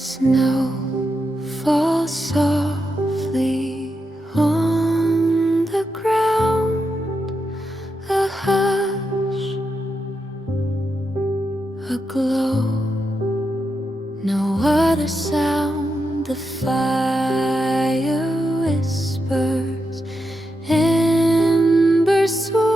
Snow falls softly on the ground, a hush, a glow, no other sound. The fire whispers, embers sway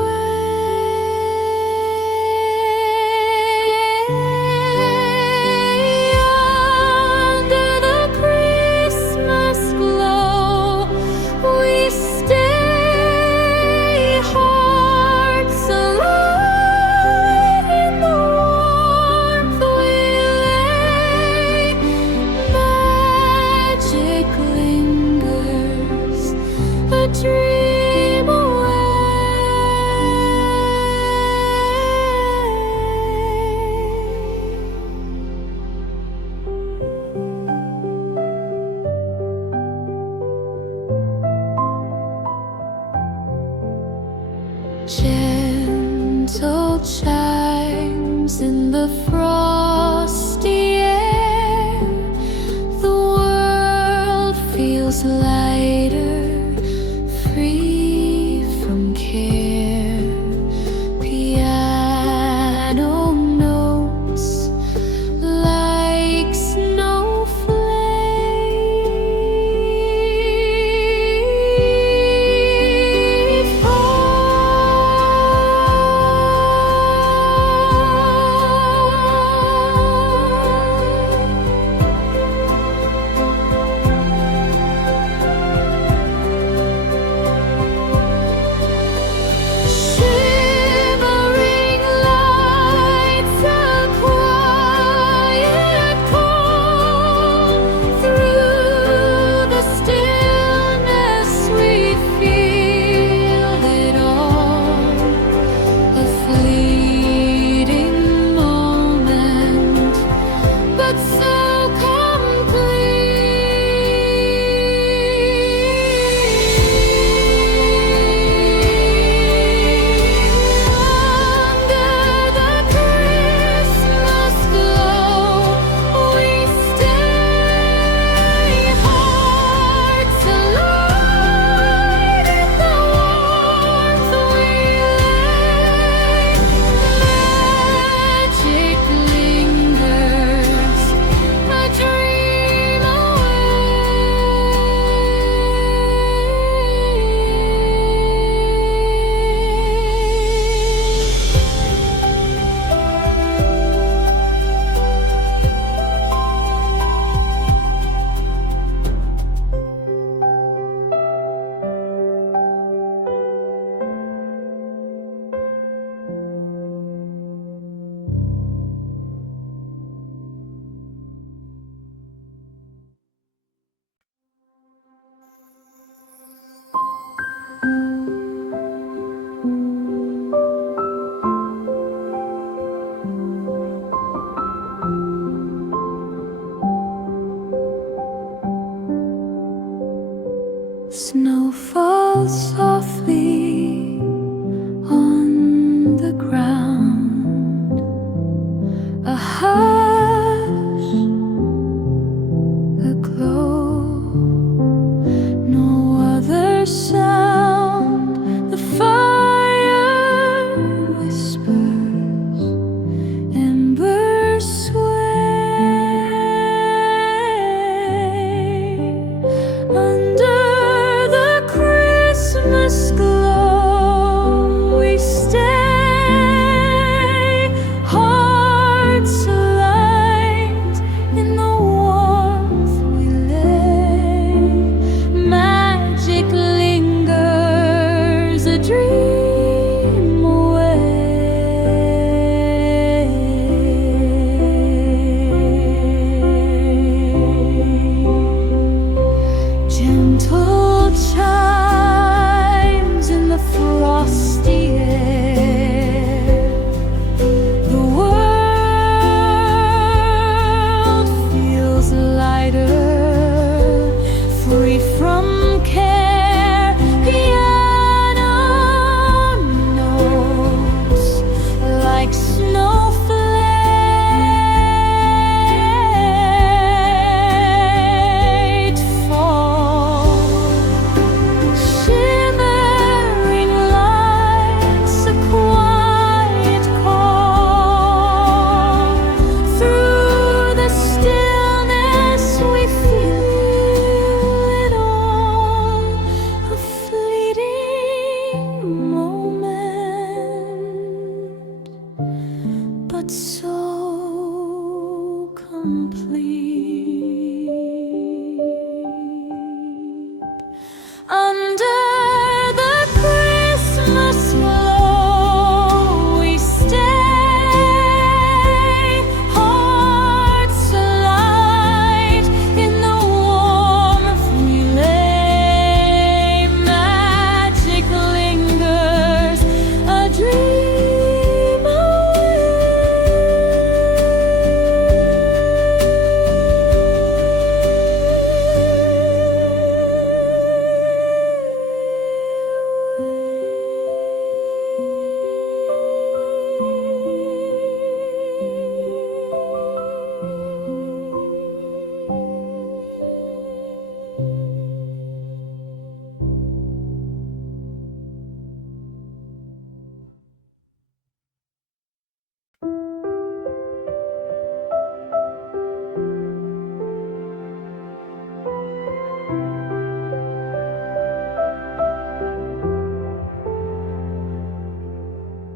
under the Christmas glow. We stay, hearts alive in the warmth we lay. Magic lingers, a dream away. Gentle chimes in the frosty air. The world feels lighter, free from care. Piano notes like snowflakes fall. Shimmering lights, a quiet call. Through the stillness we feel it all. A fleeting moment, but so under the Christmas glow, we stay, hearts alive in the warmth we lay. Magic lingers, a dream Snow falls softly on the ground, a hush, a glow, no other sound. The fire whispers, embers sway under the Christmas glow. We stay, hearts alive. Under the Christmas glow we stay, hearts alight in the warmth we lay. Magic lingers, a dream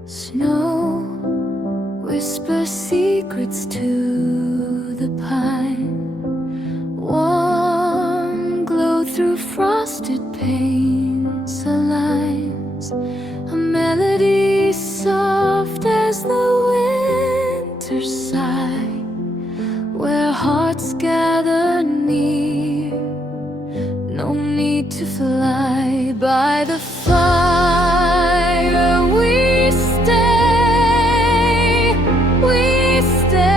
Snow whispers secrets to the pine. Warm glow through frosted panes aligns a melody soft as the winter sigh, where hearts gather near. No need to fly by the fire. We stay, we stay.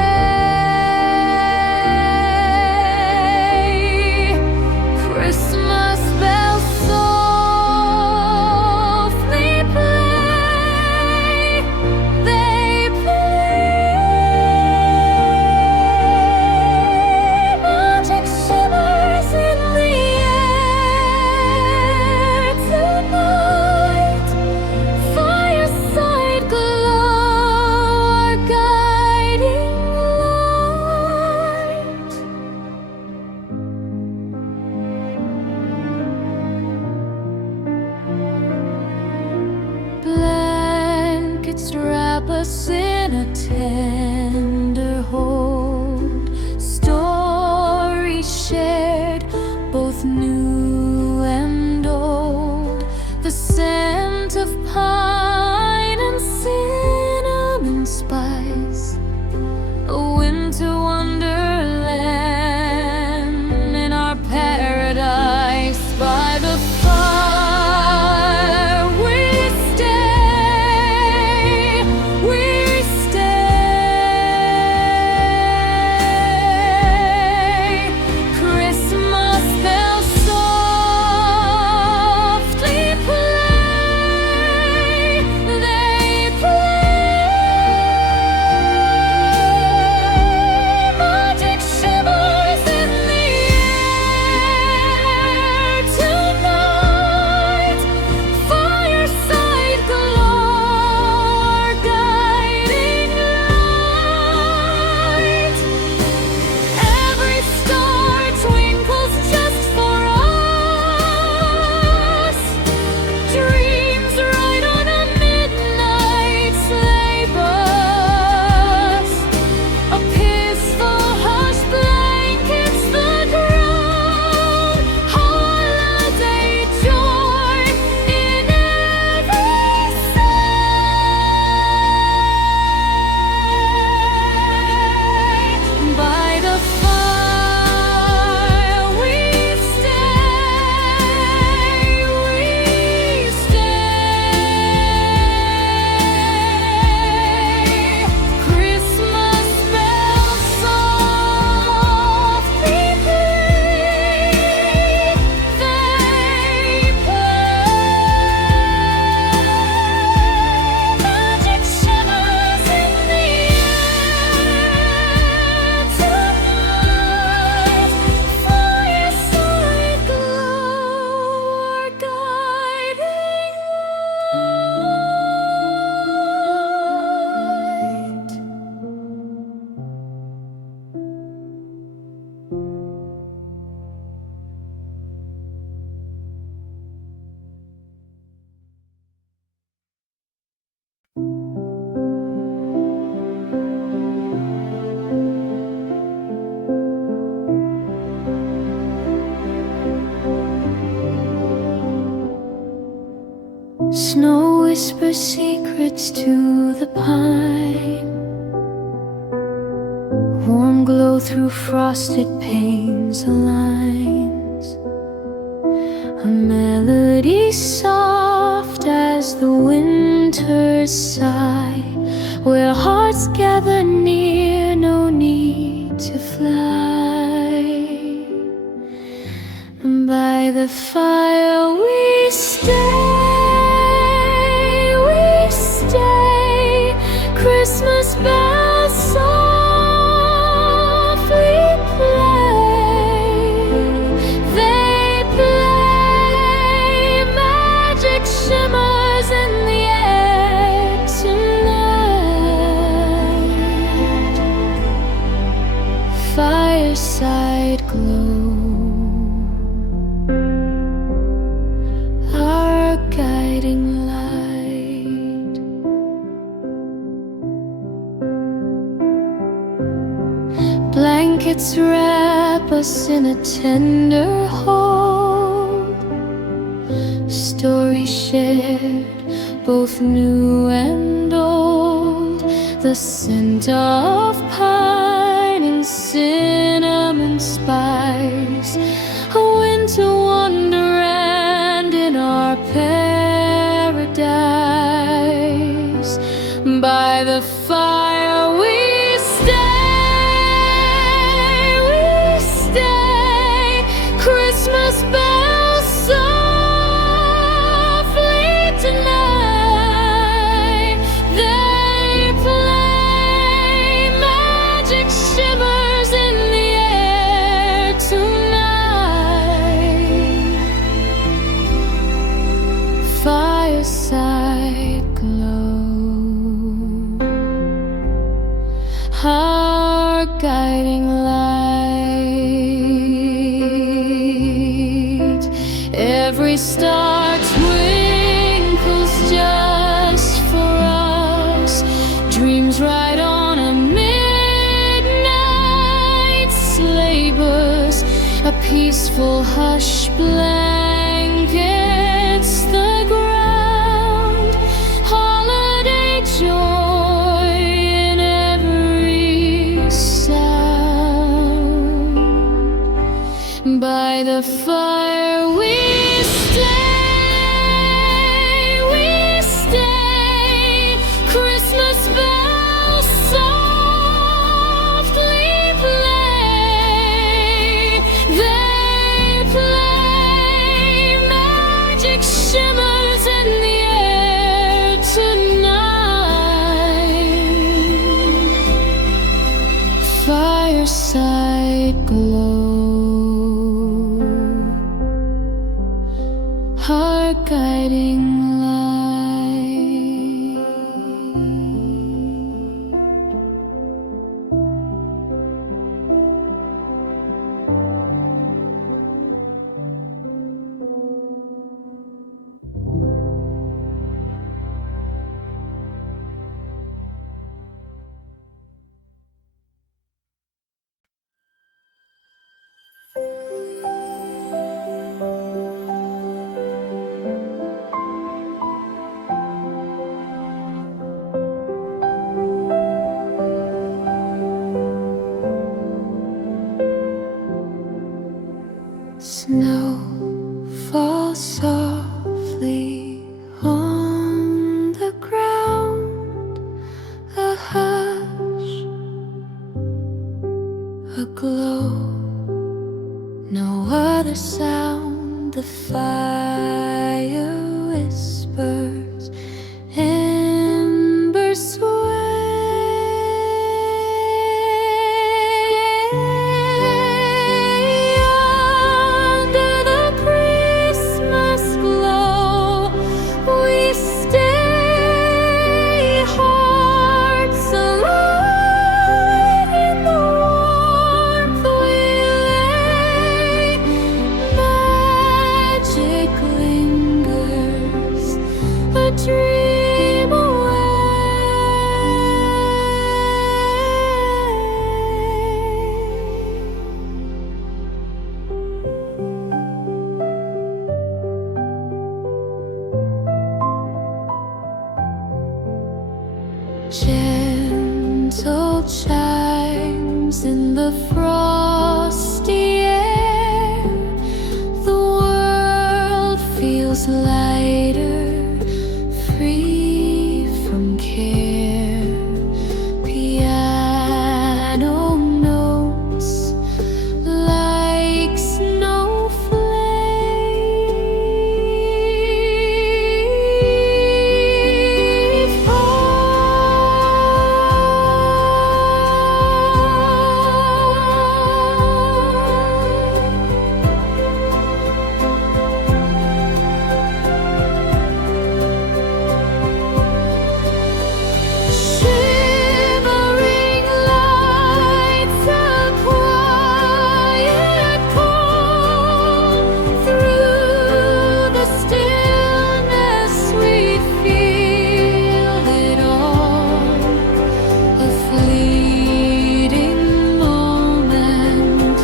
Christmas bells softly play. They play. Magic shimmers in the air tonight. Fireside glow, our guiding light. Blankets wrap us in a tender hold. Stories shared, both new and old. The scent of pine and cinnamon spice, a winter wonderland in our paradise. By the fire we stay, we whisper secrets to the pine. Warm glow through frosted panes aligns a melody soft as the winter's sigh, where hearts gather near, no need to fly. By the fire we stay, Christmas bells softly play. They play, magic shimmers in the air tonight. Fireside glow, our guiding light. Blankets wrap us in a tender hold, stories shared, both new and old. The scent of pine and cinnamon spice, a winter wonderland in our paradise. By the fire we stay, Christmas bells softly tonight. They play, magic shimmers in the air tonight. Fireside glow, our guiding light. Every star twinkles just for us, dreams right on a midnight sleigh bus. A peaceful hush blankets the ground, holiday joy in every sound. By the fire we stay, Christmas bells softly play. They play, magic shimmers in the air tonight. Fireside glow, our guiding light. Snow falls softly on the ground, a hush, a glow, no other sound. The fire whispers, embers sway under the Christmas glow. We stay, hearts alive in the warmth we lay. Magic lingers, a the frosty air, the world feels lighter, free from care. Piano notes like snowflakes shimmering lights, a quiet call. Through the stillness we feel it all, a fleeting moment,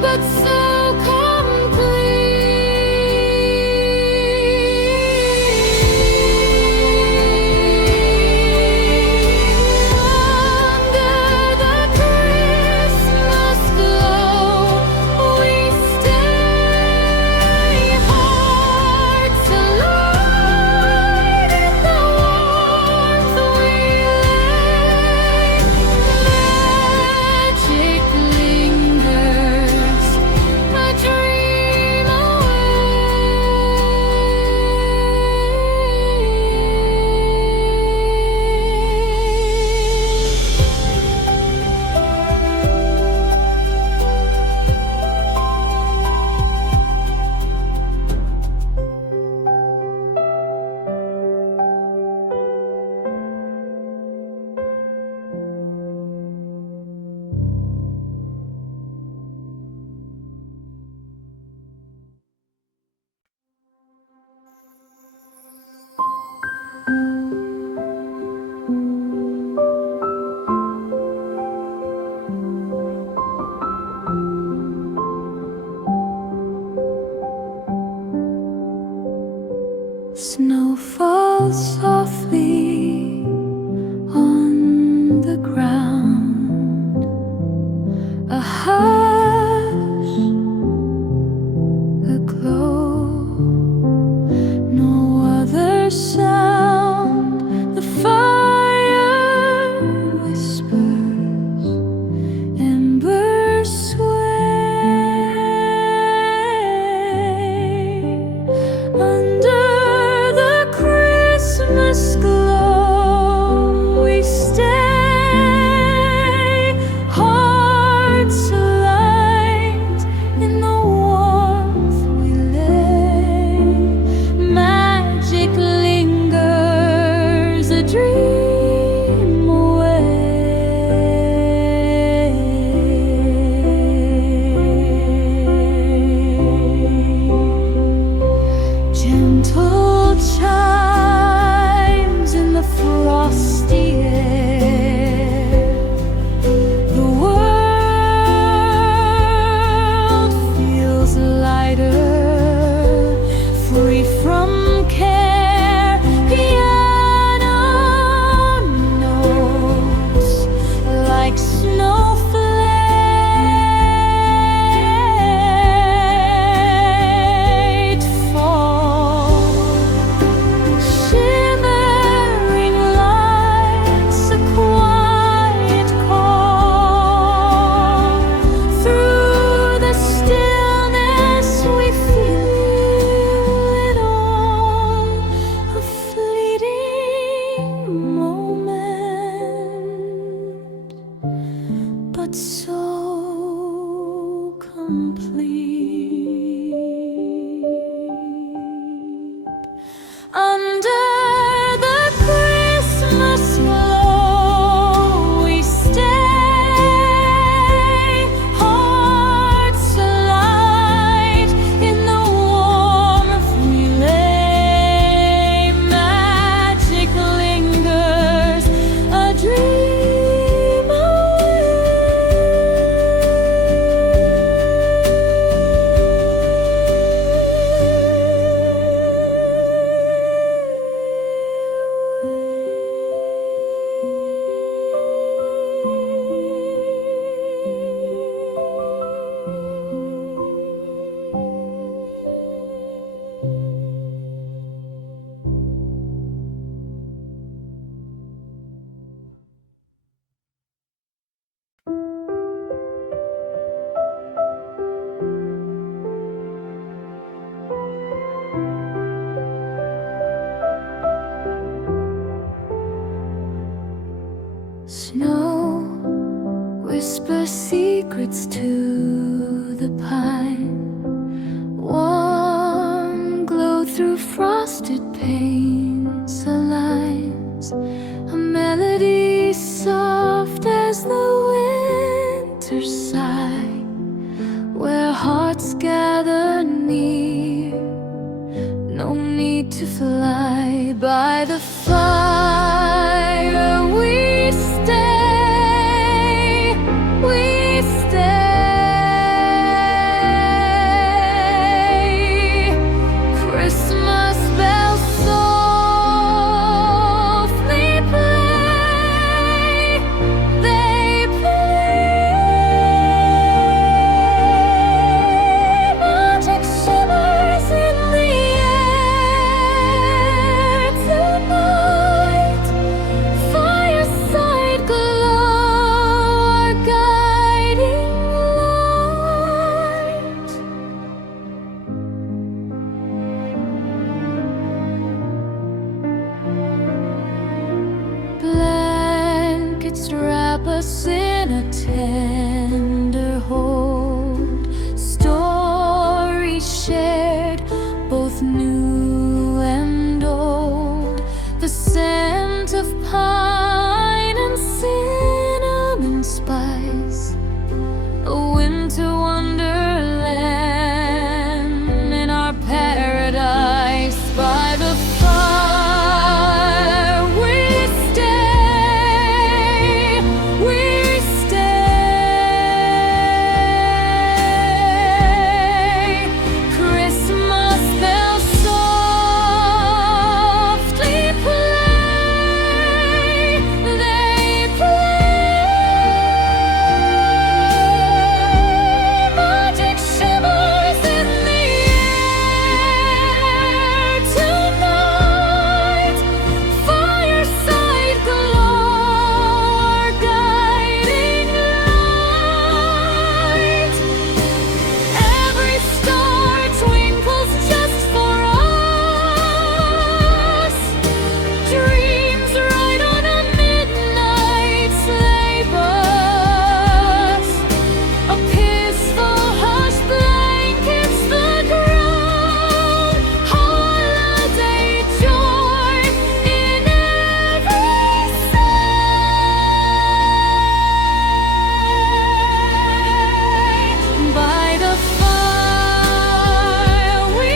but so snow falls softly on the ground, a hush, a glow, no other sound. The fire whispers, embers sway under the Christmas glow. We stay, hearts aligned in the warmth we lay. Magic lingers, a dream away. Gentle chimes in the frosty air, the world feels lighter, free from care. Piano notes like snowflakes fall, shimmering lights, a quiet call. Through the stillness we feel it all, a fleeting moment, but so complete. Under the Christmas glow we stay, hearts alight in the warmth we lay. Magic lingers, a dream away. whisper secrets to the pine. Warm glow through frosted panes aligns a melody soft as the winter's sigh, where hearts gather near. No need to fly. By the fire we stay, we stay. Christmas bells softly play, they play. Magic shimmers in the air tonight. Fireside glow, our guiding light. Blankets wrap us in a tender hold. Stories shared, both new and old. The scent of pine and cinnamon spice, a winter wonderland in our paradise. By the fire we stay, we stay. Christmas bells softly play, they play. Magic shimmers in the air tonight. Fireside glow, our guiding light. Every star twinkles just for us. Dreams ride on a midnight sleigh bus. A peaceful hush blankets the ground. Holiday joy in every sight. By the fire we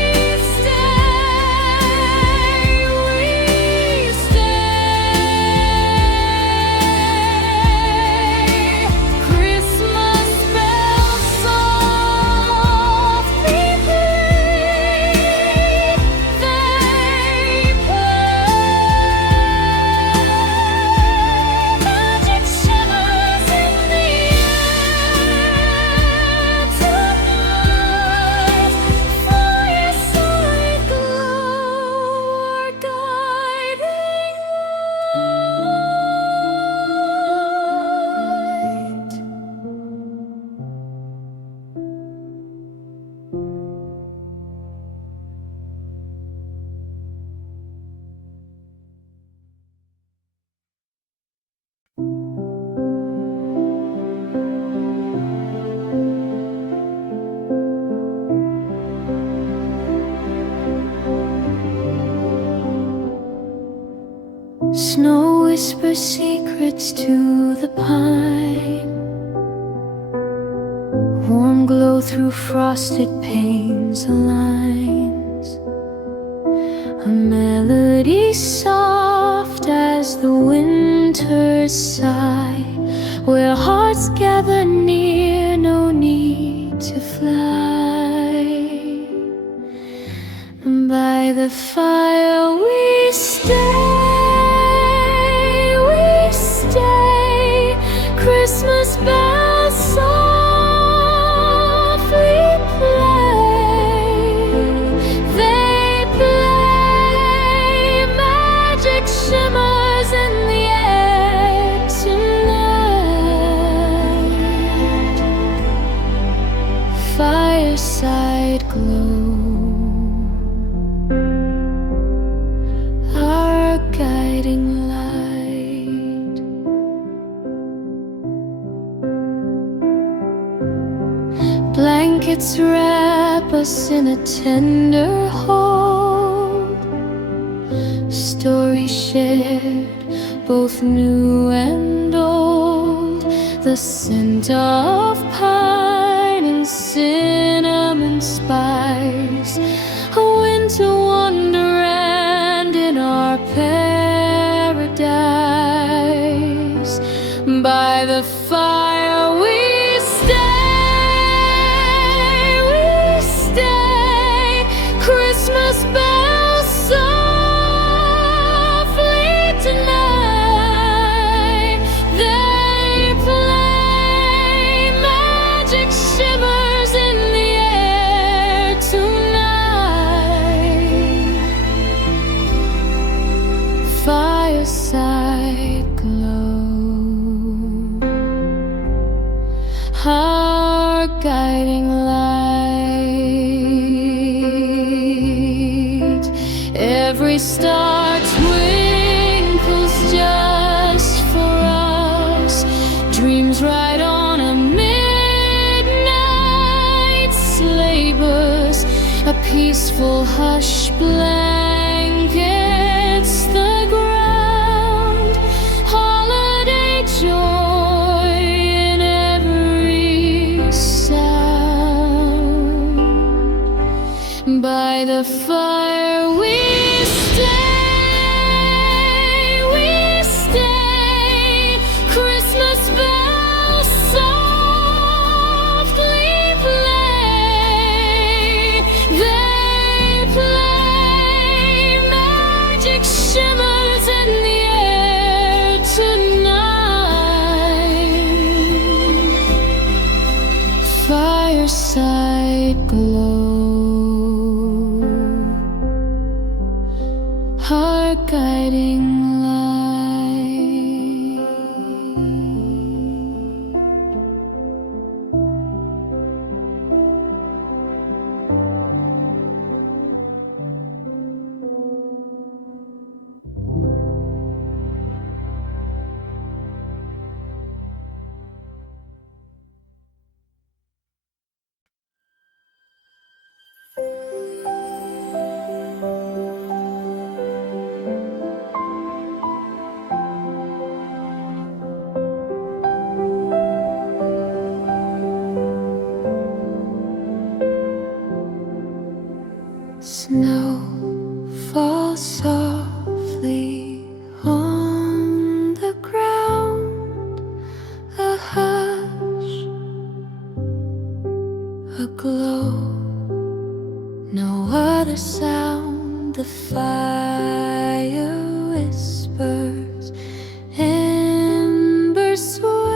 stay, we stay. Christmas bells softly play, they play. Magic shimmers in the air tonight. Fireside glow, our guiding light. Snow whispers secrets to the pine. Warm glow through frosted panes aligns a melody soft as the winter's sigh, where hearts gather near. No need to fly. By the fire we stay, we stay. Christmas bells softly play, they play. Magic shimmers in the air tonight. Fireside glow, our guiding light. its wrap us in a tender hold. Stories shared, both new and old. The scent of pine and cinnamon spice, a winter wonderland in our paradise. By the fire we stay, Christmas bells softly tonight. They play, magic shimmers in the air tonight. Fireside glow, our guiding light. Every star twinkles just for us, dreams ride on a midnight sleigh bus. A peaceful hush blankets the ground, holiday joy in every sound. By the fire we stay, Christmas bells softly play. They play, magic shimmers in the air tonight. Fireside glow, our guiding light. Snow falls softly on the ground, a hush, a glow, no other sound. The fire whispers, embers sway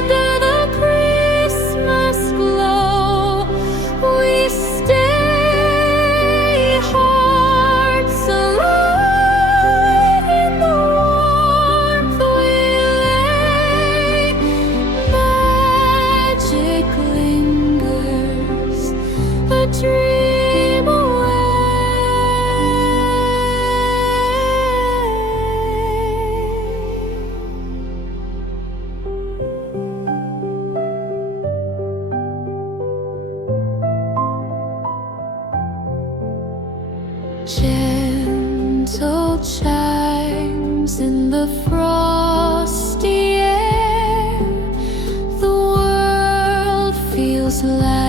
under the Christmas glow. We stay, hearts alive in the warmth we lay. Magic lingers, a dream gentle chimes in the frosty air. The world feels light.